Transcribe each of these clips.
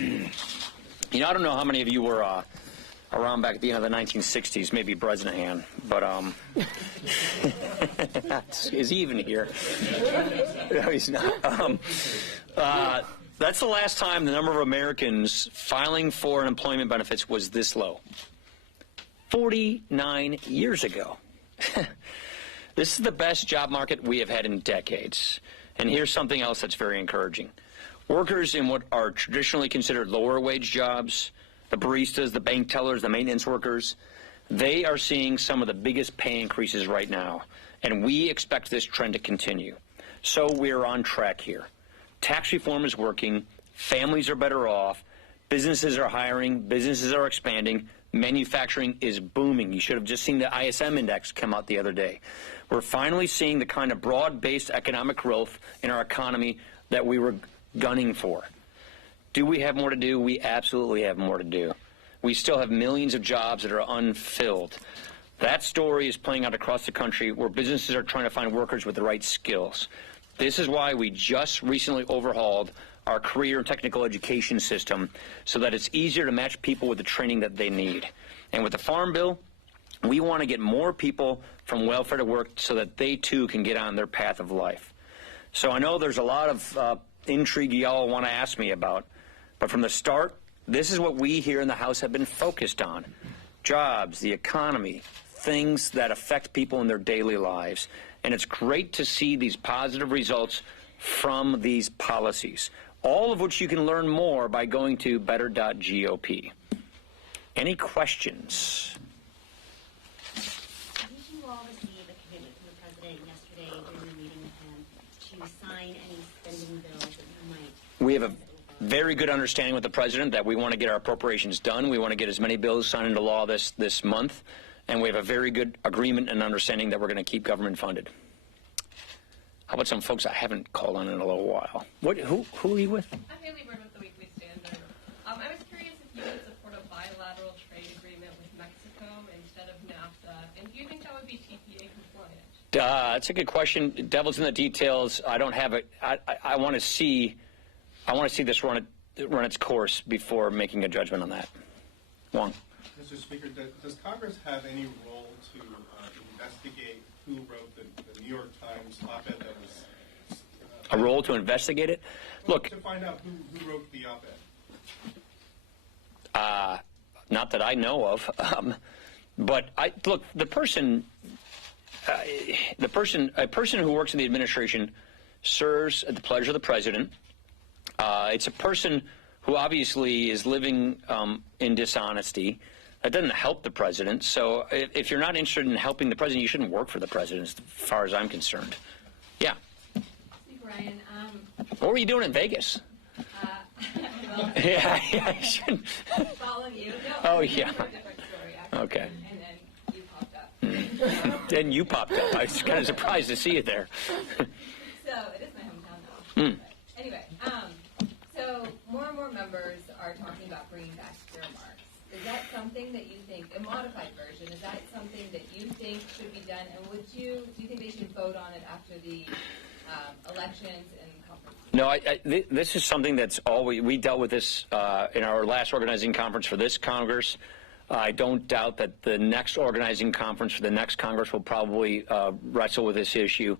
You know, I don't know how many of you were around back at the end of the 1960s, maybe Bresnahan, but is he even here? No, he's not. That's the last time the number of Americans filing for unemployment benefits was this low. 49 years ago. This is the best job market we have had in decades. And here's something else that's very encouraging. Workers in what are traditionally considered lower wage jobs, the baristas, the bank tellers, the maintenance workers, they are seeing some of the biggest pay increases right now. And we expect this trend to continue. So we're on track here. Tax reform is working. Families are better off. Businesses are hiring. Businesses are expanding. Manufacturing is booming. You should have just seen the ISM index come out the other day. We're finally seeing the kind of broad-based economic growth in our economy that we were gunning for. Do we have more to do? We absolutely have more to do. We still have millions of jobs that are unfilled. That story is playing out across the country where businesses are trying to find workers with the right skills. This is why we just recently overhauled our career and technical education system so that it's easier to match people with the training that they need. And with the Farm Bill, we want to get more people from welfare to work so that they too can get on their path of life. So I know there's a lot of intrigue y'all want to ask me about, but from the start, this is what we here in the House have been focused on. Jobs, the economy, things that affect people in their daily lives. And it's great to see these positive results from these policies, all of which you can learn more by going to better.gop. Any questions? Did you all receive a commitment from the President yesterday during the meeting with him to sign any spending bills that you might? We have a very good understanding with the President that we want to get our appropriations done. We want to get as many bills signed into law this month. And we have a very good agreement and understanding that we're going to keep government funded. How about some folks I haven't called on in a little while? Who are you with? I'm Haley Bird with the Weekly Standard. I was curious if you would support a bilateral trade agreement with Mexico instead of NAFTA, and do you think that would be TPA compliant? That's a good question. Devil's in the details. I don't have it. I want to see this run its course before making a judgment on that. Wong. Mr. Speaker, does Congress have any role to investigate who wrote the New York Times op-ed that was... a role to investigate it? Well, look, to find out who wrote the op-ed. Not that I know of, but look, a person who works in the administration serves at the pleasure of the President. It's a person who obviously is living in dishonesty. That doesn't help the President. So if you're not interested in helping the President, you shouldn't work for the President, as far as I'm concerned. Yeah. Speaker Ryan. What were you doing in Vegas? Well, yeah, I shouldn't. Following you. No, Oh, yeah. a different story, actually. Okay. And then you popped up. Then you popped up. I was kind of surprised to see you there. So it is my hometown now. But anyway, so more and more members are talking about bringing back earmarks. Is that something that you think, a modified version, is that something that you think should be done? And do you think they should vote on it after the elections and conference? No, this is something that's always, we dealt with this in our last organizing conference for this Congress. I don't doubt that the next organizing conference for the next Congress will probably wrestle with this issue.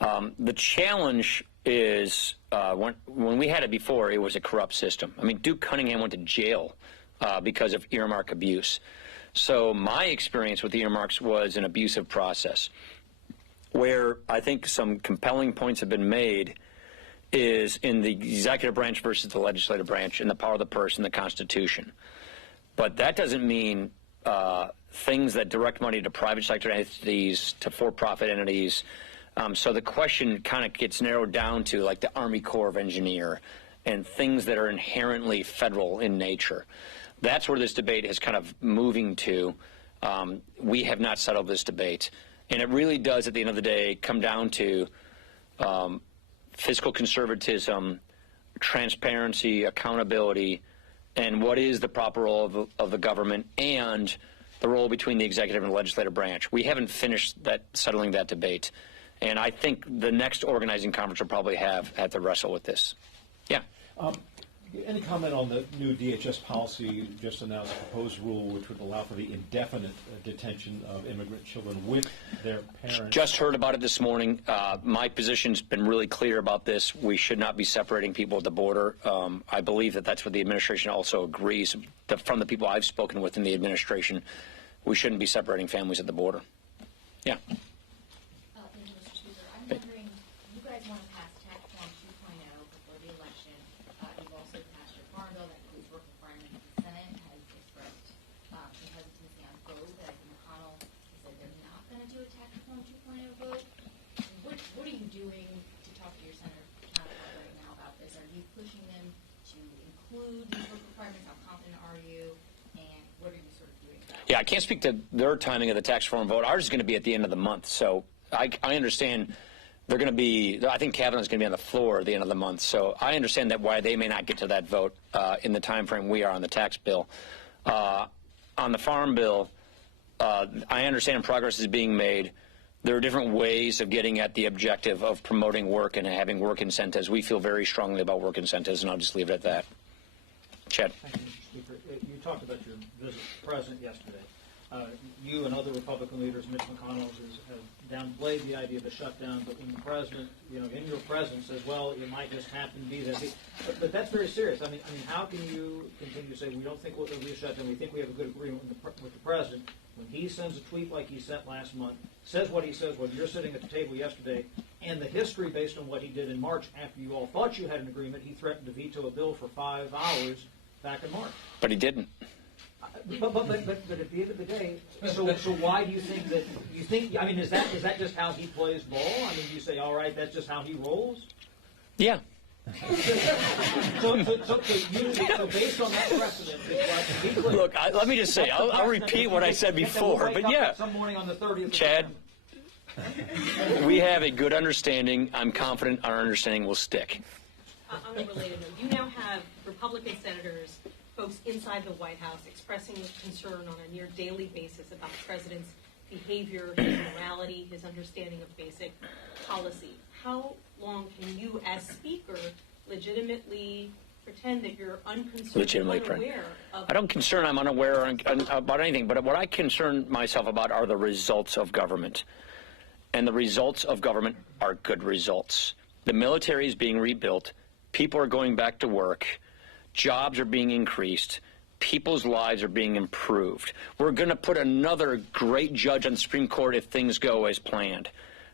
The challenge is when we had it before, it was a corrupt system. I mean, Duke Cunningham went to jail because of earmark abuse. So my experience with the earmarks was an abusive process. Where I think some compelling points have been made is in the executive branch versus the legislative branch and the power of the purse and the Constitution. But that doesn't mean things that direct money to private sector entities, to for-profit entities. So the question kind of gets narrowed down to like the Army Corps of Engineer and things that are inherently federal in nature. That's where this debate is kind of moving to. We have not settled this debate. And it really does, at the end of the day, come down to fiscal conservatism, transparency, accountability, and what is the proper role of the government and the role between the executive and the legislative branch. We haven't finished settling that debate. And I think the next organizing conference will probably have to wrestle with this. Yeah. Any comment on the new DHS policy just announced, a proposed rule which would allow for the indefinite detention of immigrant children with their parents? Just heard about it this morning. My position's been really clear about this. We should not be separating people at the border. I believe that that's what the administration also agrees. From the people I've spoken with in the administration, we shouldn't be separating families at the border. Yeah. Thank you, Mr. Speaker. I'm wondering, you guys want to pass Tax Form 2.0 before the election. You've also passed your farm bill that includes work requirements. The Senate has expressed some hesitancy on vote. McConnell said they're not going to do a Tax Form 2.0 vote. What are you doing to talk to your senator counterpart right now about this? Are you pushing them to include these work requirements? How confident are you? And what are you sort of doing about it? Yeah, I can't speak to their timing of the tax reform vote. Ours is going to be at the end of the month, so I understand they're going to be. I think Kavanaugh's going to be on the floor at the end of the month, so I understand that why they may not get to that vote in the time frame we are on the tax bill. On the farm bill, I understand progress is being made. There are different ways of getting at the objective of promoting work and having work incentives. We feel very strongly about work incentives, and I'll just leave it at that. Chad. Thank you, Mr. Speaker. You talked about your visit to the President yesterday. You and other Republican leaders, Mitch McConnell, have downplayed the idea of a shutdown, but when the President, in your presence says, well, it might just happen to be that. But that's very serious. I mean, how can you continue to say we don't think there'll be a shutdown, we think we have a good agreement with the President, when he sends a tweet like he sent last month, says what he says when you're sitting at the table yesterday, and the history based on what he did in March after you all thought you had an agreement, he threatened to veto a bill for 5 hours back in March. But he didn't. But at the end of the day, so why do you think that? I mean, is that just how he plays ball? I mean, you say, all right, that's just how he rolls? Yeah. So based on that precedent, look, let me just say, I'll repeat what I said before, but yeah. Some morning on the 30th. Chad, we have a good understanding. I'm confident our understanding will stick. On a related note, you now have Republican senators, folks inside the White House, expressing concern on a near daily basis about the president's behavior, his morality, his understanding of basic policy. How long can you, as Speaker, legitimately pretend that you're unconcerned, unaware of... I don't concern I'm unaware about anything, but what I concern myself about are the results of government. And the results of government are good results. The military is being rebuilt. People are going back to work. Jobs are being increased. People's lives are being improved. We're going to put another great judge on the Supreme Court if things go as planned.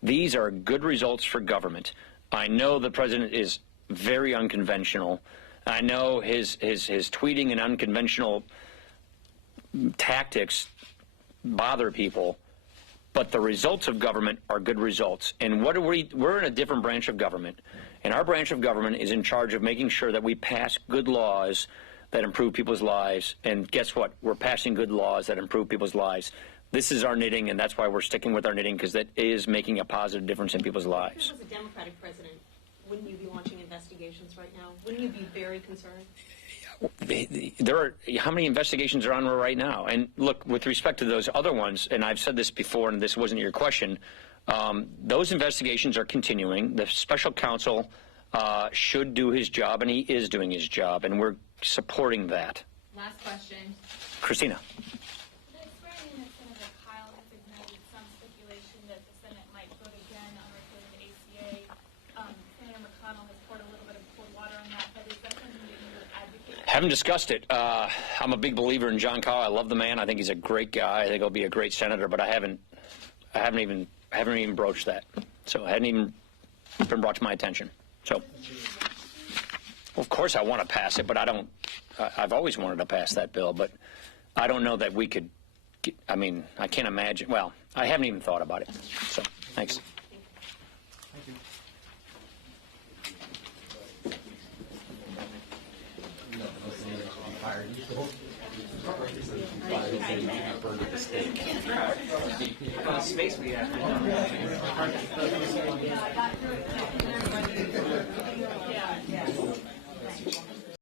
These are good results for government. I know the president is very unconventional. I know his tweeting and unconventional tactics bother people, but the results of government are good results. And what are we're in a different branch of government, and our branch of government is in charge of making sure that we pass good laws that improve people's lives. And guess what? We're passing good laws that improve people's lives. This is our knitting, and that's why we're sticking with our knitting, because that is making a positive difference in people's lives. If it was a Democratic president, wouldn't you be launching investigations right now? Wouldn't you be very concerned? There are, how many investigations are on right now? And look, with respect to those other ones, and I've said this before, and this wasn't your question, those investigations are continuing. The special counsel should do his job, and he is doing his job, and we're supporting that. Last question. Christina. The swearing-in of Senator Kyle has ignited some speculation that the Senate might vote again on repealing the ACA. Senator McConnell has poured a little bit of cold water on that, but is that something that you would advocate for? Haven't discussed it. I'm a big believer in John Kyle. I love the man. I think he's a great guy. I think he'll be a great senator, but I haven't even broached that. So it hadn't even been brought to my attention. So, of course I want to pass it, but I've always wanted to pass that bill, but I don't know that we could, I can't imagine. Well, I haven't even thought about it. So, thanks. Space we have.